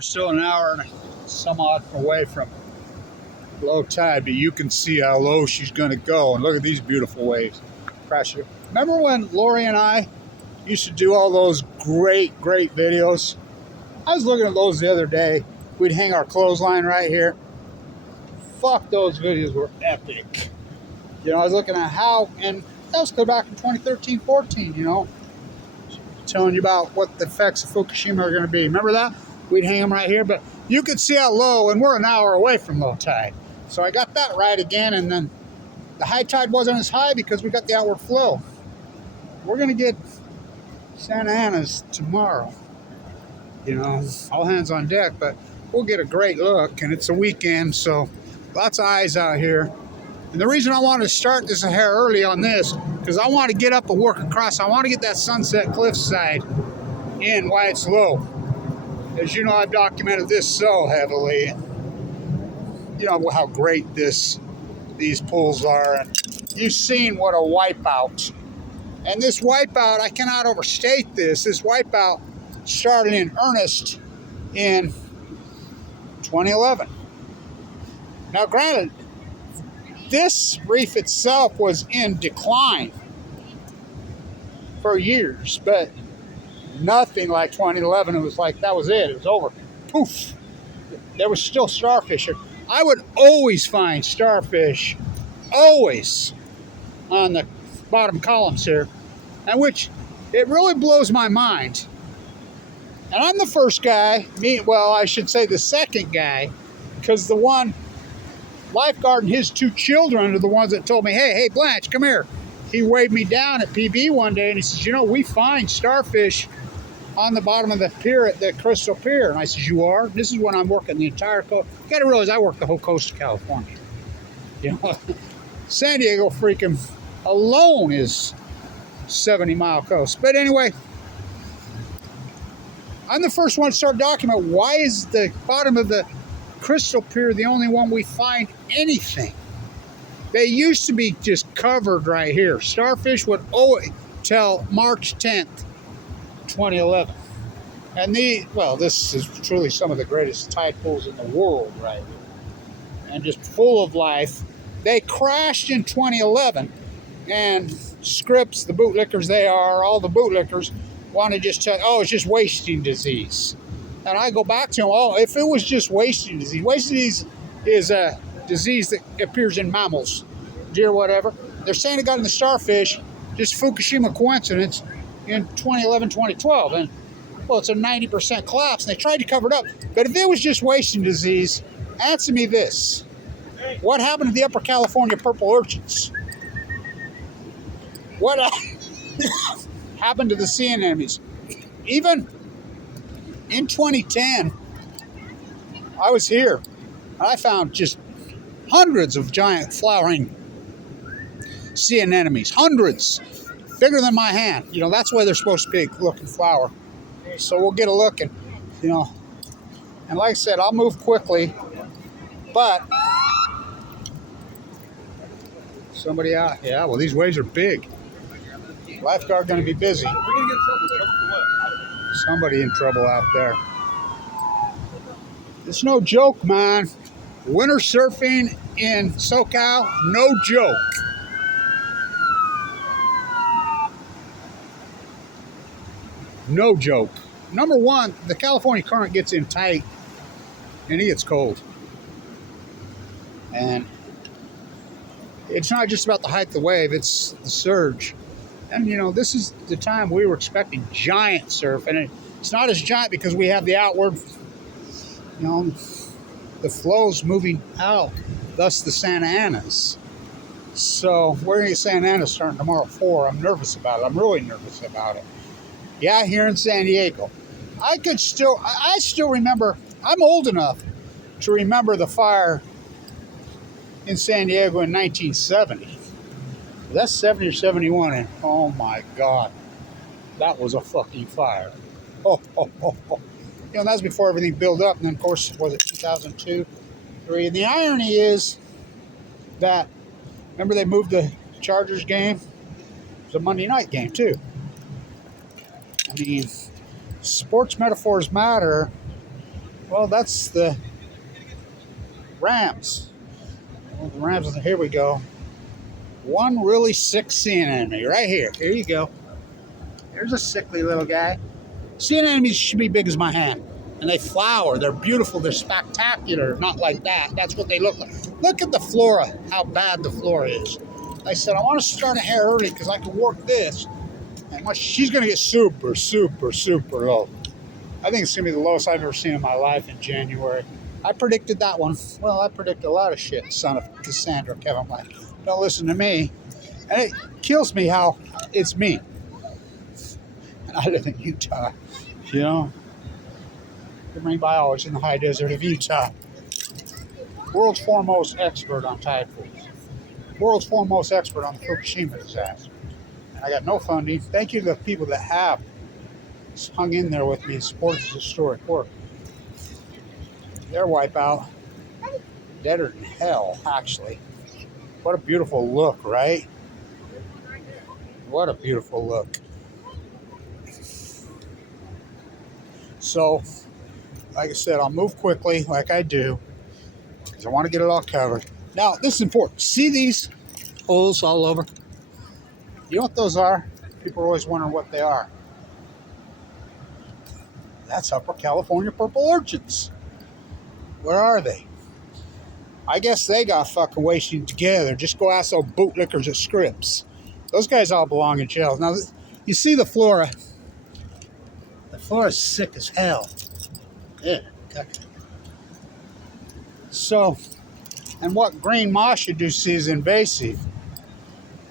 We're still an hour and some odd away from low tide, but you can see how low she's going to go. And look at these beautiful waves crashing. Remember when Lori and I used to do all those great videos? I was looking at those the other day. We'd hang our clothesline right here. Fuck, those videos were epic. You know, I was looking at how, and that was back in 2013, 14, you know, telling you about what the effects of Fukushima are going to be. Remember that? We'd hang them right here, but you could see how low, and we're an hour away from low tide. So I got that right again, and then the high tide wasn't as high because we got the outward flow. We're going to get Santa Ana's tomorrow. You know, all hands on deck, but we'll get a great look, and it's a weekend, so lots of eyes out here. And the reason I wanted to start this a hair early on this, because I want to get up and work across. I want to get that Sunset Cliffside in while it's low. As you know, I've documented this so heavily. You know how great these pools are. And you've seen what a wipeout. And this wipeout, I cannot overstate this. This wipeout started in earnest in 2011. Now, granted, this reef itself was in decline for years, but nothing like 2011. It was like, that was it. It was over. Poof. There was still starfish. I would always find starfish, always, on the bottom columns here, and which it really blows my mind. And I'm the first guy, well, I should say the second guy, because the one lifeguard and his two children are the ones that told me, hey, Blanch, come here. He waved me down at PB one day, and he says, you know, we find starfish on the bottom of the pier at the Crystal Pier. And I says, you are? This is when I'm working the entire coast. You got to realize I work the whole coast of California. You know, San Diego freaking alone is 70-mile coast. But anyway, I'm the first one to start documenting why is the bottom of the Crystal Pier the only one we find anything. They used to be just covered right here. Starfish would always till March 10th, 2011. And this is truly some of the greatest tide pools in the world right here. And just full of life. They crashed in 2011. And Scripps, the bootlickers all the bootlickers, want to just tell, oh, it's just wasting disease. And I go back to them, oh, if it was just wasting disease is a disease that appears in mammals, deer, whatever. They're saying it got in the starfish, just Fukushima coincidence in 2011, 2012. And, well, it's a 90% collapse, and they tried to cover it up. But if it was just wasting disease, answer me this. What happened to the Upper California purple urchins? What happened to the sea anemones? Even in 2010, I was here, and I found just hundreds of giant flowering sea anemones. Hundreds. Bigger than my hand. You know, that's why they're supposed to be looking flower. So we'll get a look, and, you know, and like I said, I'll move quickly, but somebody out. Yeah, well, these waves are big. Lifeguard going to be busy. Somebody in trouble out there. It's no joke, man. Winter surfing in SoCal, no joke. No joke. Number one, the California current gets in tight and it gets cold. And it's not just about the height of the wave, it's the surge. And, you know, this is the time we were expecting giant surf. And it's not as giant because we have the outward, you know, the flows moving out, thus the Santa Anas. So we're going to get Santa Ana starting tomorrow at 4. I'm nervous about it. I'm really nervous about it. Yeah, here in San Diego. I still remember, I'm old enough to remember the fire in San Diego in 1970. That's 70 or 71, and oh my God, that was a fucking fire. Oh. You know, that was before everything built up, and then of course, was it 2002, 3? And the irony is that, remember they moved the Chargers game? It was a Monday night game too. I mean, sports metaphors matter, Well, that's the Rams. Well, the Rams, here we go. One really sick sea anemone right here. Here you go. Here's a sickly little guy. Sea anemones should be big as my hand. And they flower. They're beautiful. They're spectacular. Not like that. That's what they look like. Look at the flora, how bad the flora is. I said, I want to start a hair early because I can work this. And she's going to get super, super, super low. I think it's going to be the lowest I've ever seen in my life in January. I predicted that one. Well, I predict a lot of shit, son of Cassandra, Kevin Black. Don't listen to me. And it kills me how it's me. And I live in Utah, you know. The marine biologist in the high desert of Utah. World's foremost expert on tide pools. World's foremost expert on the Fukushima disaster. And I got no funding. Thank you to the people that have hung in there with me and supported this historic work. Their wipeout, deader than hell, actually. What a beautiful look, right? What a beautiful look. So, like I said, I'll move quickly like I do because I want to get it all covered. Now, this is important. See these holes all over? You know what those are? People are always wondering what they are. That's Upper California purple urchins. Where are they? I guess they got fucking wasting together. Just go ask those bootlickers at Scripps. Those guys all belong in jail. Now, you see the flora. The flora's sick as hell. Yeah. Okay. So, and what green moss you do see is invasive.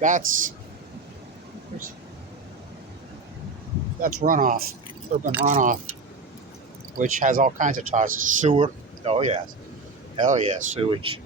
That's runoff, urban runoff, which has all kinds of toxins. Sewer. Oh, yes. Hell yeah, sewage.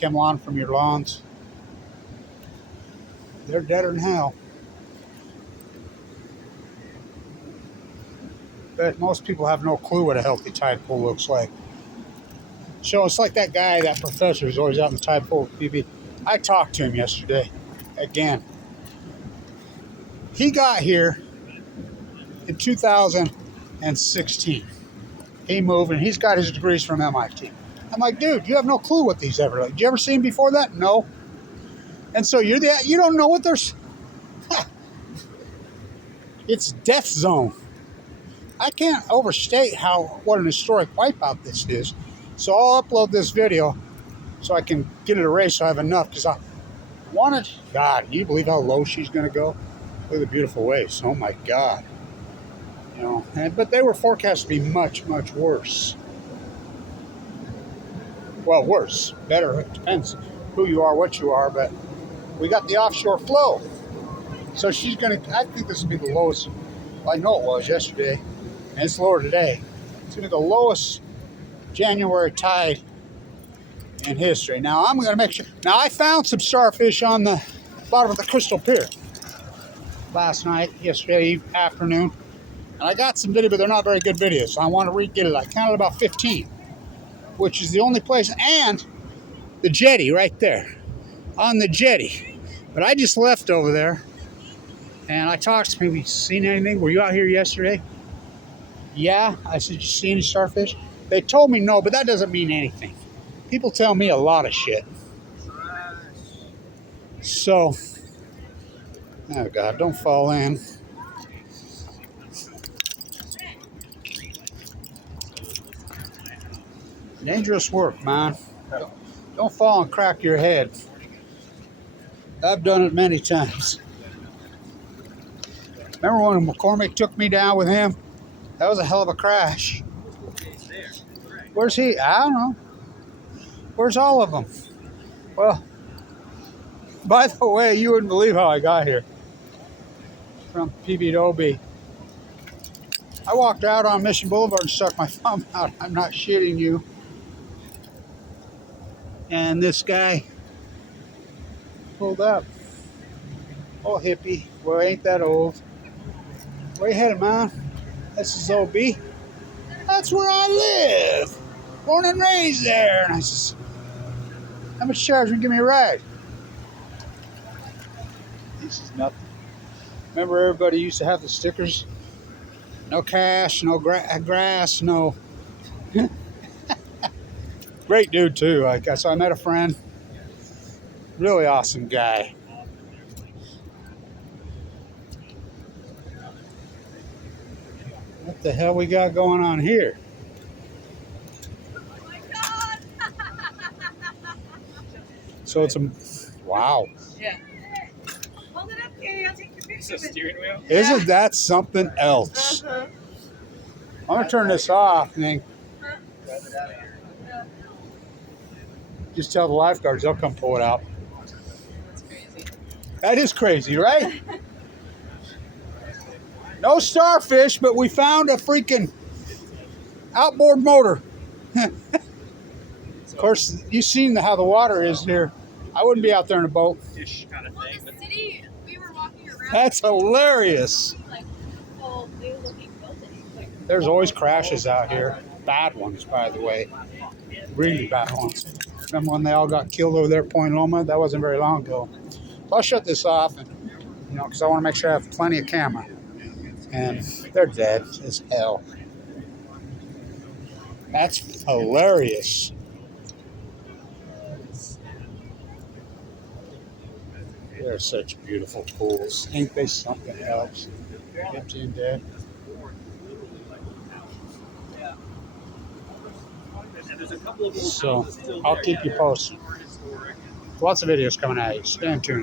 Come on from your lawns. They're deader than hell. But most people have no clue what a healthy tide pool looks like. So it's like that guy, that professor who's always out in the tide pool with PB. I talked to him yesterday. Again. He got here in 2016. He moved, and he's got his degrees from MIT. I'm like, dude, you have no clue what these ever like. Did you ever see him before that? No. And so you don't know what there's. It's death zone. I can't overstate what an historic wipeout this is. So I'll upload this video so I can get it erased so I have enough because I wanted. God, can you believe how low she's going to go? Look at the beautiful waves. Oh my God. You know, but they were forecast to be much, much worse. Well, worse, better. It depends who you are, what you are, but we got the offshore flow. So she's going to, I think this will be the lowest. Well, I know it was yesterday, and it's lower today. It's going to be the lowest January tide in history. Now, I'm going to make sure. Now, I found some starfish on the bottom of the Crystal Pier yesterday afternoon. And I got some video, but they're not very good videos. So I want to re-get it. I counted about 15, which is the only place. And the jetty right there. On the jetty. But I just left over there. And I talked to people. You seen anything? Were you out here yesterday? Yeah. I said, you see any starfish? They told me no, but that doesn't mean anything. People tell me a lot of shit. So, oh God, don't fall in. Dangerous work, man. Don't fall and crack your head. I've done it many times. Remember when McCormick took me down with him? That was a hell of a crash. Where's he? I don't know. Where's all of them? Well, by the way, you wouldn't believe how I got here. From PB to OB. I walked out on Mission Boulevard and stuck my thumb out. I'm not shitting you. And this guy pulled up. Oh, hippie. Well, ain't that old. Where you headed, man? This is OB. That's where I live. Born and raised there. And I says, how much charge would you give me a ride? This is nothing. Remember everybody used to have the stickers? No cash, no grass, no Great dude too. I guess I met a friend. Really awesome guy. What the hell we got going on here? Oh my God! So it's a wow. Yeah. Hold it up, Katie. I'll take your picture. It's a steering wheel? Isn't that something else? Uh-huh. I'm gonna turn this off and then just tell the lifeguards they'll come pull it out. That's crazy. That is crazy, right? No starfish, but we found a freaking outboard motor. Of course, you've seen how the water is here. I wouldn't be out there in a boat. Dish kind of Well, thing. the But city, we were walking around. That's hilarious. Like, whole new-looking building. Like, There's always crashes out here. Bad ones, by the way. Really bad ones. Remember when they all got killed over there at Point Loma? That wasn't very long ago. So I'll shut this off, and because I want to make sure I have plenty of camera. And they're dead as hell. That's hilarious. They're such beautiful pools. Ain't they something else? Empty and dead. and there's a couple of So houses still I'll there. keep you Yeah, posted. some are historic. Lots of videos coming at you. Stay tuned.